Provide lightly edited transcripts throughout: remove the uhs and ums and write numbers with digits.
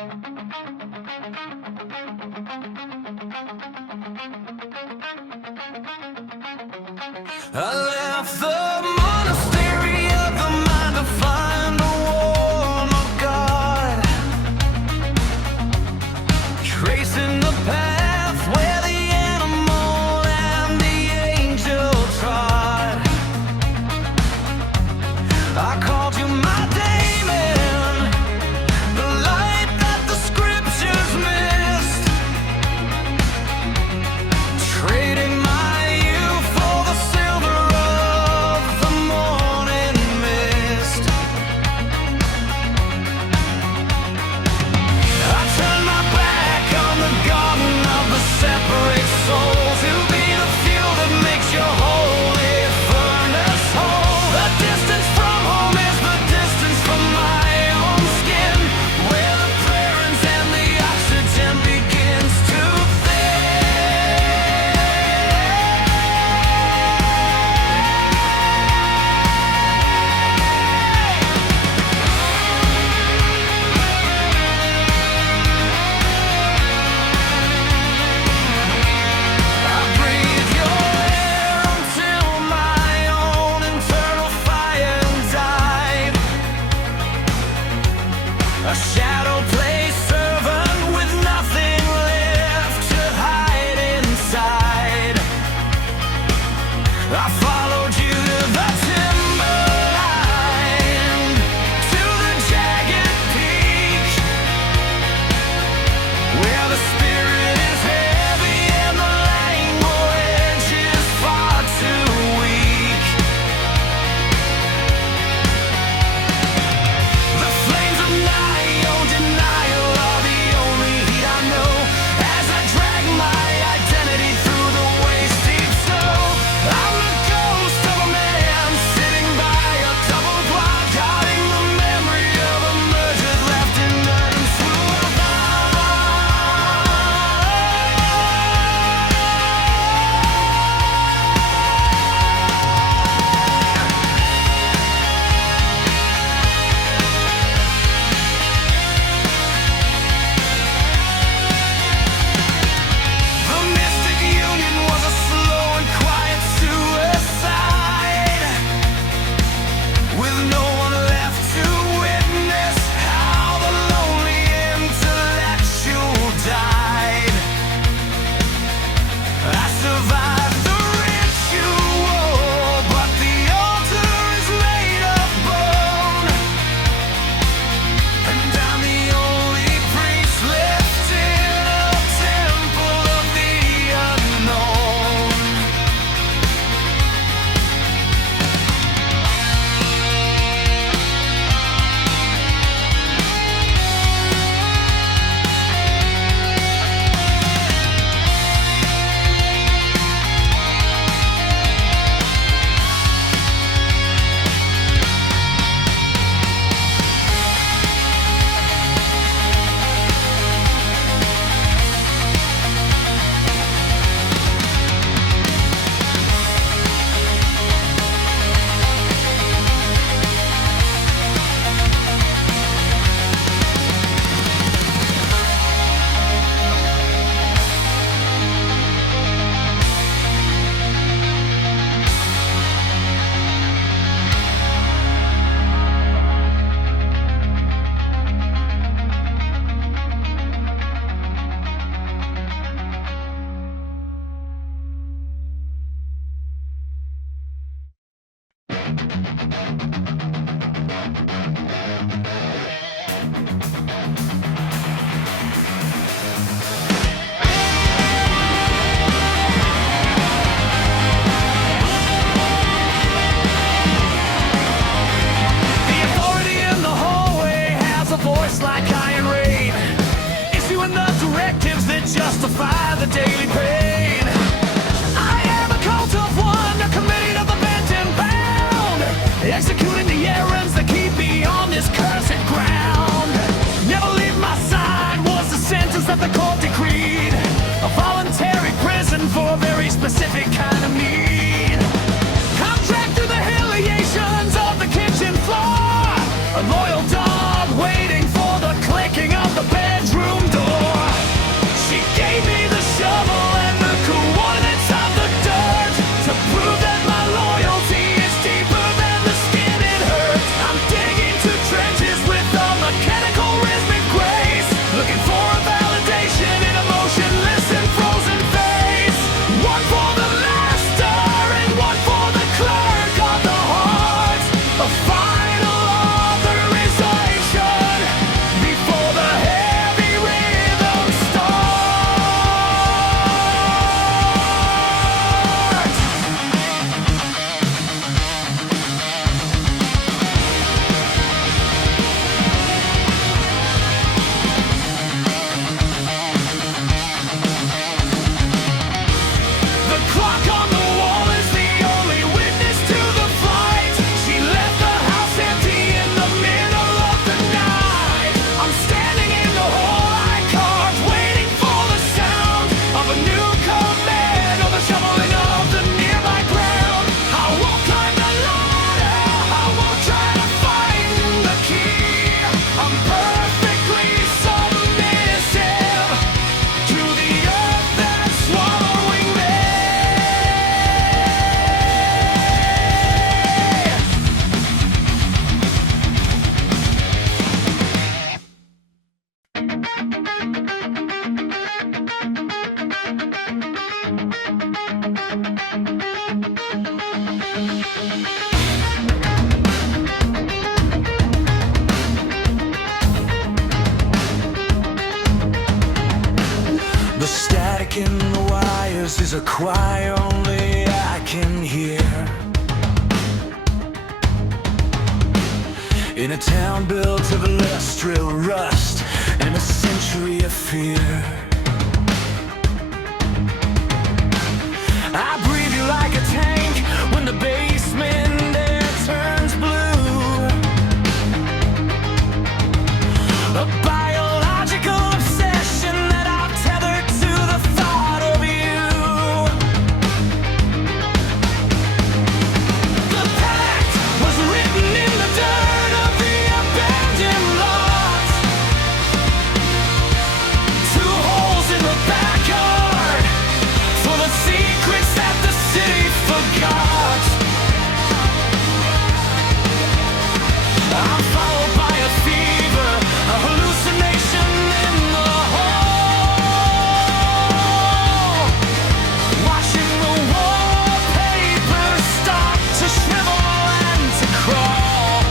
I left the monastery of the mind to find a warm of God, tracing the path where the animal and the angel trod. I called you my Damon, the light that the scriptures missed, trading my youth for the silver of the morning mist. I turned my back on the garden of the separate souls, to be the fuel that makes your holy furnace whole. The distance from home is the distance from my own skin, where the clearance and the oxygen begins to I breathe your air until my own internal fire died. A shadow play servant with nothing left to hide inside. I followed you to the timberline, to the jagged peak, where the spirit is heavy and the language is far too weak. The flames of denial are the only heat I know, as I drag my identity through the waist-deep snow. I'm the ghost of a man sitting by a double block, guarding the memory of a murder left in urban swoop. The Mystic Union was a slow and quiet suicide, with no one left to witness how the lonely intellectual died. I survived the ritual, but the altar is made of bone, and I'm the only priest left in a temple of the unknown. The authority in the hallway has a voice like iron rain, issuing the directives that justify the daily pain. I am a cult of one, a committee of the bent and bound, executing the errands that keep me on this cursed ground. Never leave my side was the sentence that the court decreed, a voluntary prison for a very specific kind of need. Contract through the humiliations of the kitchen floor, a loyal dog waiting for the clicking of the bell. Yours is a cry only I can hear. In a town built of illustrial rust and a century of fear, I breathe you like a tank when the basement air turns blue. A biological obsession that I've tethered to the thought of you. The pact was written in the dirt of the abandoned lots. 2 holes in the backyard for the secrets that the city forgot. I'm followed by a fever, a hallucination in the hole, watching the wallpaper start to shrivel and to crawl.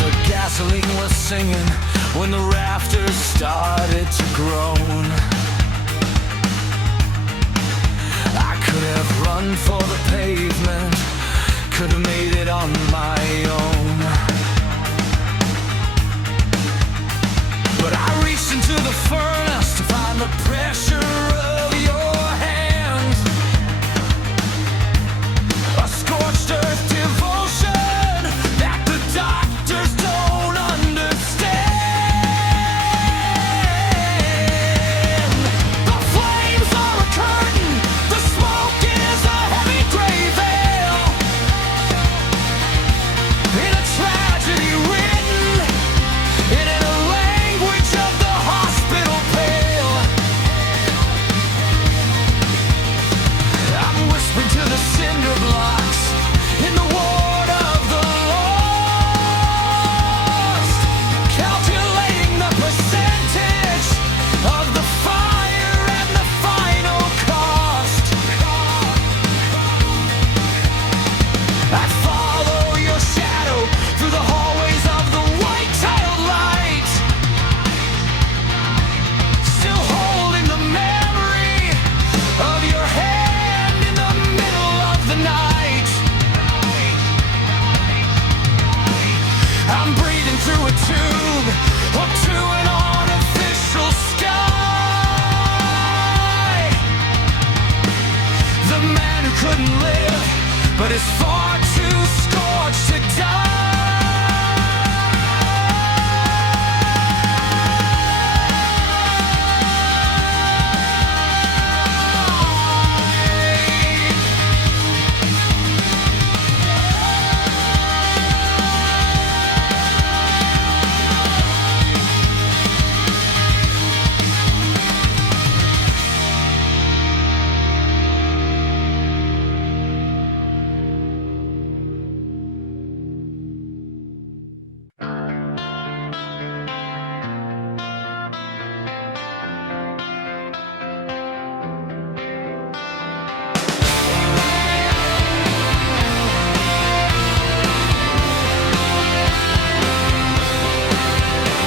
The gasoline was singing when the rafters started to groan. I could have run for the pavement, could have made it on my own, but I reached into the furnace to find the pressure of your hands. A scorched earth devotion that the doctors don't understand. The flames are a curtain, the smoke is a heavy gray veil, in a tragedy written in a language of the hospital pale. I'm whispering to the cinder blocks in the ward of the lost, calculating the percentage of the fire and the final cost. I follow your shadow through the hallways of the white-tiled light, still holding the memory of your hand in the middle of the night. I'm breathing through a tube up to an artificial sky. The man who couldn't live but is far too scorched to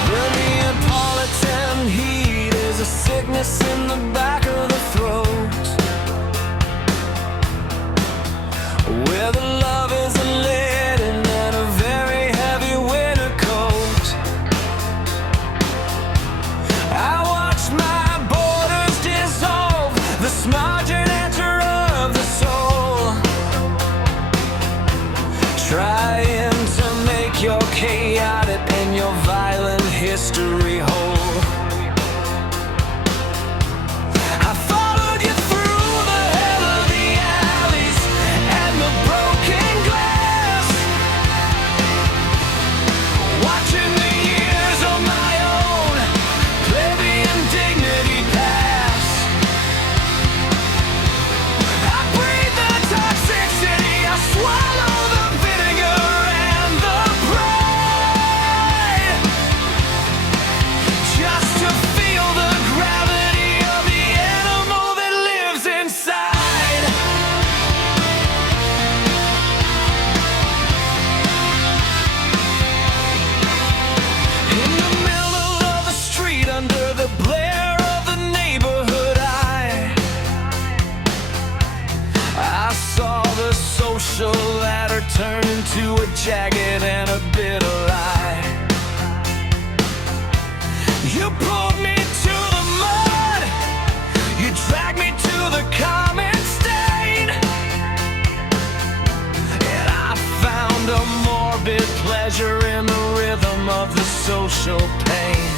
The Neapolitan heat is a sickness in the back of the throat, where the love is a linen and a very heavy winter coat. I watch my borders dissolve, the smudging enter of the soul, trying to make your chaotic and your violent history whole. I jagged and a bit of light. You pulled me to the mud, you dragged me to the common stain, and I found a morbid pleasure in the rhythm of the social pain.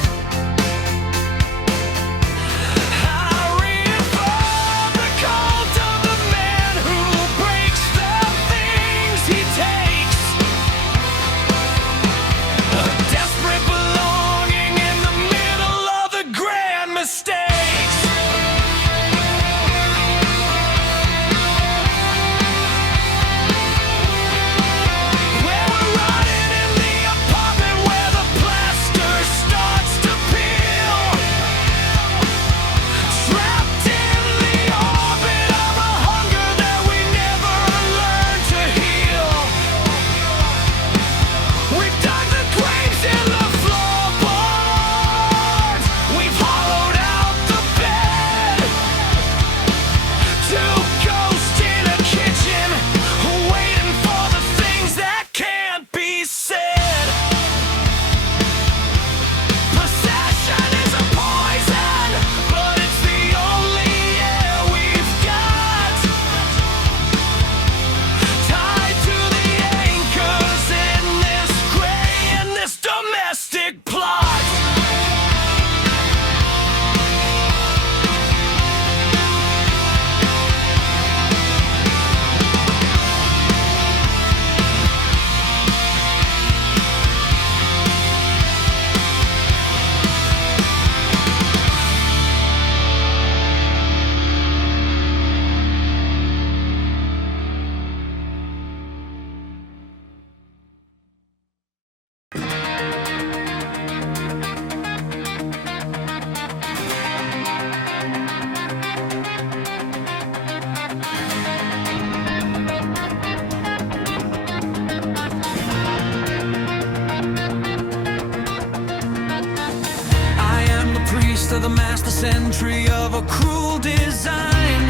To the master century of a cruel design,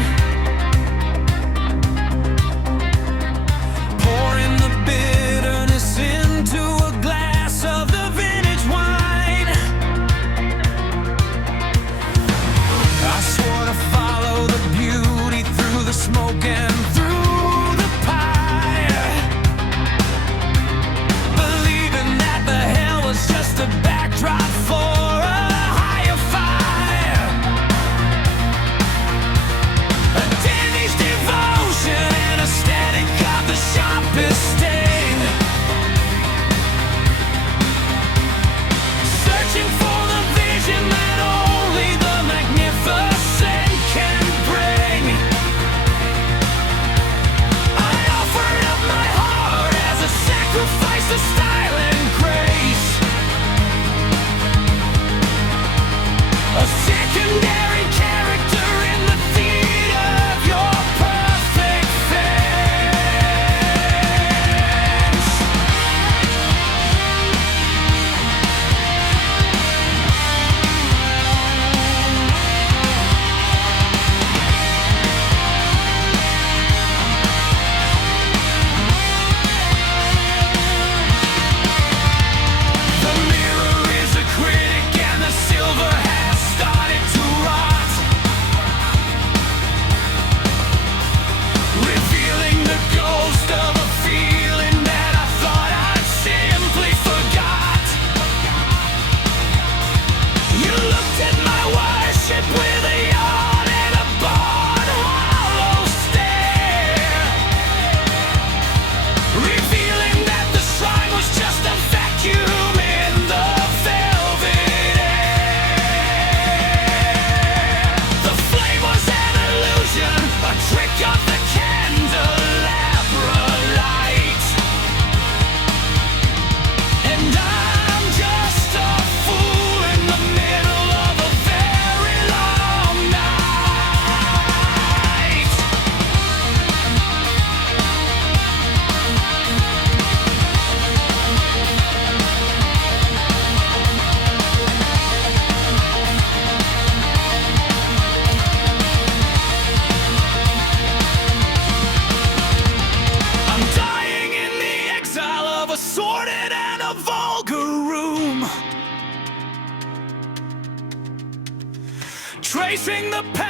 pouring the bitterness into a glass of the vintage wine. I swore to follow the beauty through the smoke and through the fire, believing that the hell was just a backdrop for the past.